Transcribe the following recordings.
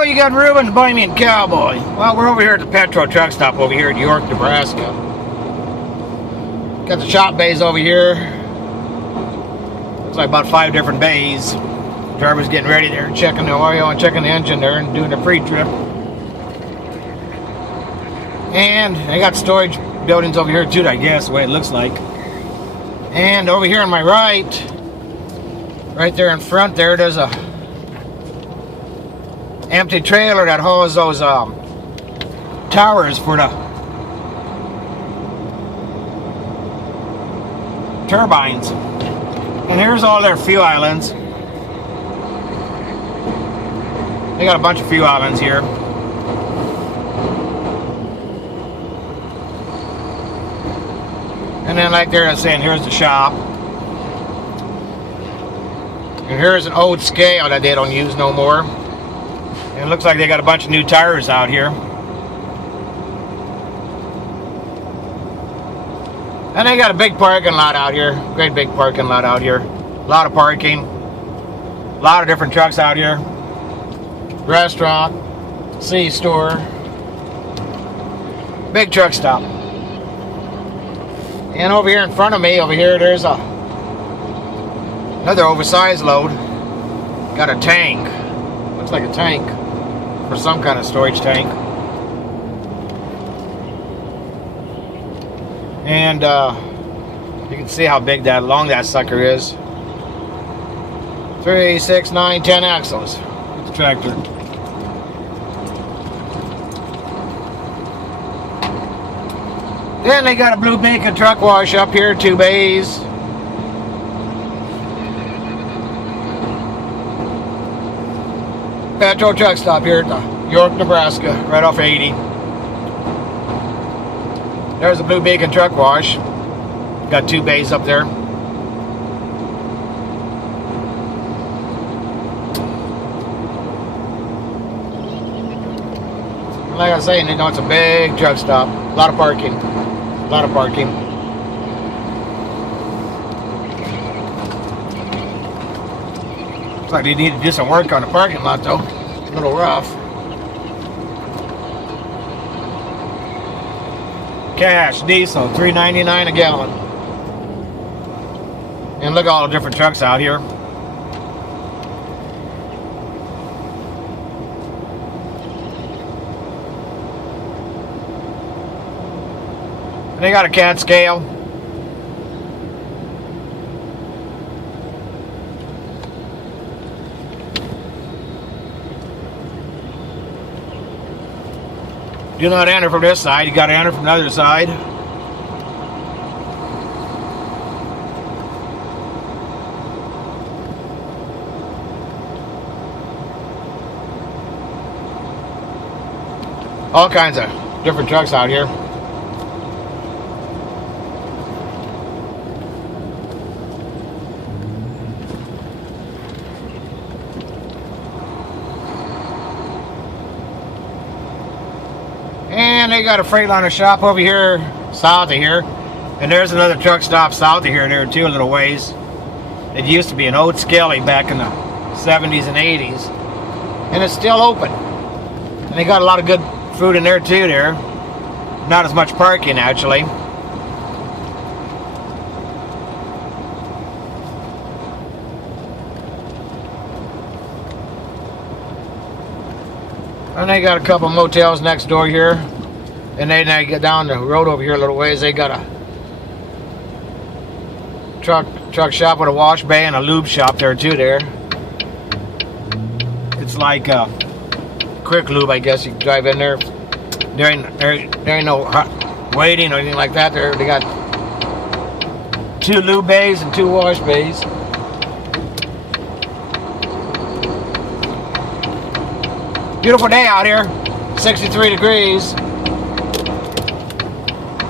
Oh, you got Ruben, Bunny, and Cowboy. Well, we're over here at the Petro truck stop over here in York, Nebraska. Got the shop bays over here. Looks like about 5 different bays. Driver's getting ready there, checking the oil and checking the engine there and doing the pre-trip. And they got storage buildings over here too, I guess, the way it looks like. And over here on my right there in front there's a empty trailer that holds those towers for the turbines. And here's all their fuel islands. They got a bunch of fuel islands here. And then like they're saying, here's the shop. And here's an old scale that they don't use no more. And it looks like they got a bunch of new tires out here. And they got a big parking lot out here. Great big parking lot out here. A lot of parking. A lot of different trucks out here. Restaurant. C-store. Big truck stop. And over here in front of me, over here, there's another oversized load. Got a tank. Looks like a tank. For some kind of storage tank. And you can see how big long that sucker is. 3, 6, 9, 10 axles. With the tractor. Then they got a blue bacon truck wash up here, 2 bays. Petro truck stop here at the York, Nebraska, right off 80. There's a blue bacon truck wash. Got 2 bays up there. Like I was saying, you know, it's a big truck stop. A lot of parking. A lot of parking. Looks like they need to do some work on the parking lot though. It's a little rough. Cash, diesel, $3.99 a gallon. And look at all the different trucks out here. And they got a cat scale. Do not enter from this side, you got to enter from the other side. All kinds of different trucks out here. And they got a Freightliner shop over here, south of here. And there's another truck stop south of here, there too, a little ways. It used to be an old Skelly back in the 70s and 80s. And it's still open. And they got a lot of good food in there too there. Not as much parking actually. And they got a couple motels next door here. And then they get down the road over here a little ways. They got a truck shop with a wash bay and a lube shop there too there. It's like a quick lube, I guess. You can drive in there. There ain't no waiting or anything like that. They got 2 lube bays and 2 wash bays. Beautiful day out here, 63 degrees,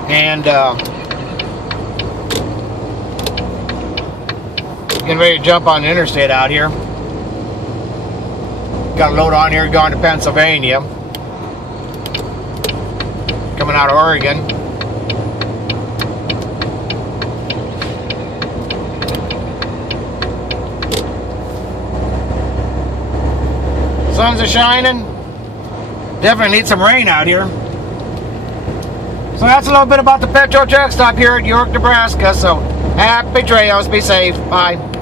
and getting ready to jump on the interstate out here. Got a load on here going to Pennsylvania, coming out of Oregon. Sun's a shining. Definitely need some rain out here. So that's a little bit about the Petro truck stop here at York, Nebraska. So happy trails. Be safe. Bye.